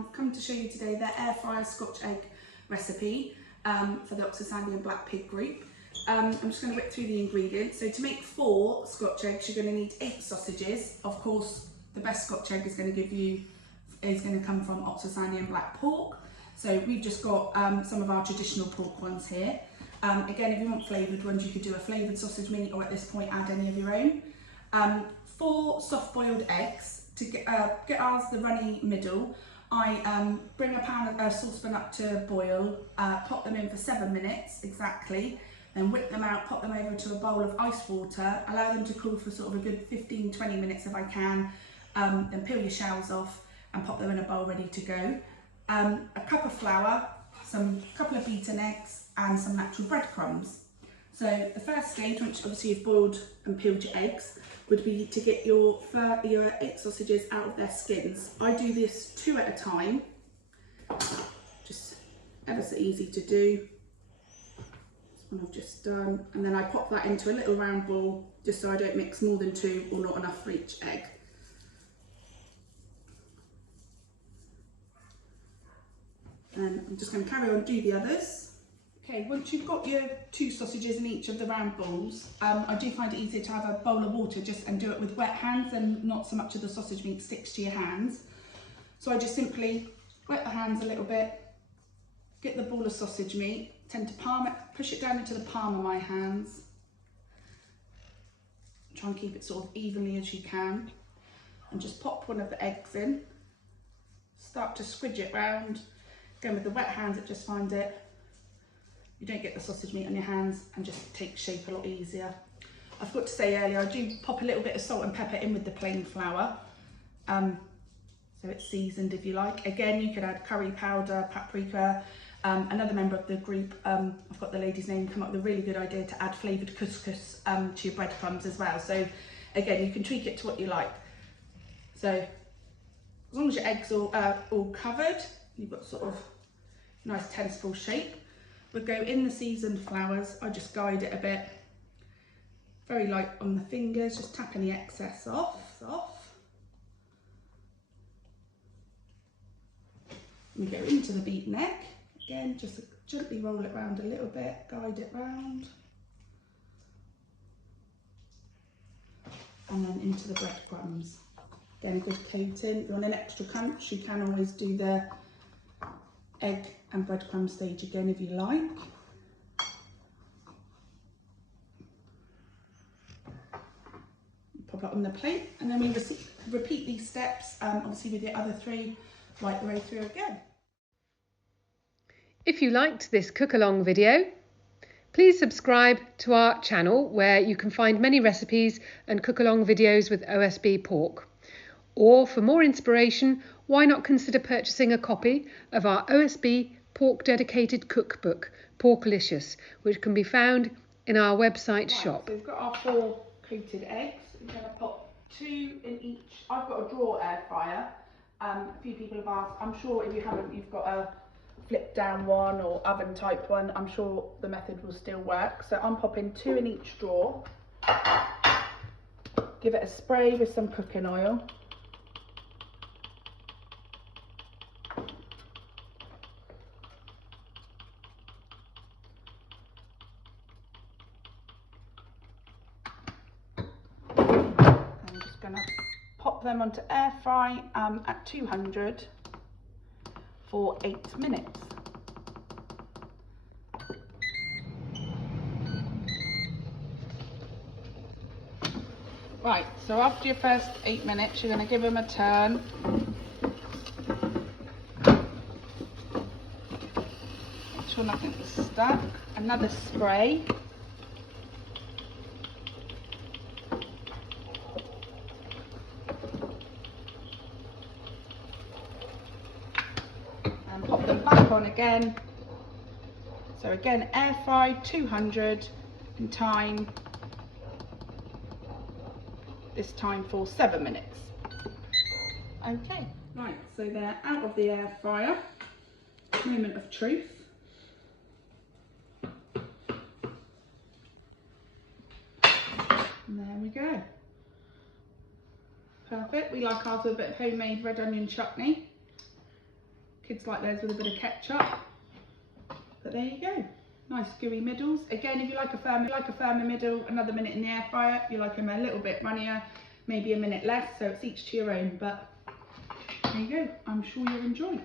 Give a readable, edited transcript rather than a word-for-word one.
I've come to show you today the air fryer Scotch egg recipe for the Oxford Sandy and Black Pig group. I'm just going to whip through the ingredients. So to make 4 Scotch eggs, you're going to need 8 sausages. Of course, the best Scotch egg is going to come from Oxford Sandy and Black pork. So we've just got some of our traditional pork ones here. Again, if you want flavoured ones, you could do a flavoured sausage meat, or at this point add any of your own. 4 soft boiled eggs. To get ours the runny middle, I bring a saucepan up to boil, pop them in for 7 minutes exactly, then whip them out, pop them over to a bowl of ice water, allow them to cool for sort of a good 15-20 minutes if I can, then peel your shells off and pop them in a bowl ready to go. A cup of flour, couple of beaten eggs and some natural breadcrumbs. So the first stage, once obviously you've boiled and peeled your eggs, would be to get your 8 sausages out of their skins. I do this 2 at a time, just ever so easy to do. This one I've just done, and then I pop that into a little round bowl just so I don't mix more than 2 or not enough for each egg. And I'm just going to carry on, do the others. Okay, once you've got your 2 sausages in each of the round bowls, I do find it easier to have a bowl of water and do it with wet hands, and not so much of the sausage meat sticks to your hands. So I just simply wet the hands a little bit, get the ball of sausage meat, tend to palm it, push it down into the palm of my hands. Try and keep it sort of evenly as you can, and just pop one of the eggs in. Start to squidge it round. Again, with the wet hands, it just finds it. You don't get the sausage meat on your hands and just takes shape a lot easier. I forgot to say earlier, I do pop a little bit of salt and pepper in with the plain flour, so it's seasoned if you like. Again, you could add curry powder, paprika. Another member of the group, I've got the lady's name, come up with a really good idea to add flavoured couscous to your breadcrumbs as well. So again, you can tweak it to what you like. So as long as your eggs are all covered, you've got sort of nice tensible shape. We'll go in the seasoned flours. I just guide it a bit, very light on the fingers, just tap any excess off. We go into the beaten egg. Again, just gently roll it round a little bit, guide it round. And then into the breadcrumbs. Again, a good coating. If you want an extra crunch, you can always do the egg and breadcrumb stage again if you like. Pop it on the plate, and then we repeat these steps, obviously with the other 3, right the way through again. If you liked this cook along video, please subscribe to our channel where you can find many recipes and cook along videos with OSB pork. Or for more inspiration, why not consider purchasing a copy of our OSB pork dedicated cookbook, Porkalicious, which can be found in our website shop. So we've got our 4 coated eggs. We're going to pop 2 in each. I've got a drawer air fryer. A few people have asked. I'm sure if you haven't, you've got a flip down one or oven type one. I'm sure the method will still work. So I'm popping 2 in each drawer. Give it a spray with some cooking oil. Pop them onto air fry at 200 for 8 minutes. Right, so after your first 8 minutes, you're going to give them a turn. Make sure nothing's stuck. Another spray. Pop them back on again. So again, air fry 200 in time, this time for 7 minutes. Okay, right, so they're out of the air fryer. Moment of truth. And there we go. Perfect. We like ours with a bit of homemade red onion chutney. Kids like theirs with a bit of ketchup. But there you go. Nice gooey middles. Again, if you like a firmer middle, another minute in the air fryer. If you like them a little bit runnier, maybe a minute less. So it's each to your own. But there you go. I'm sure you'll enjoy.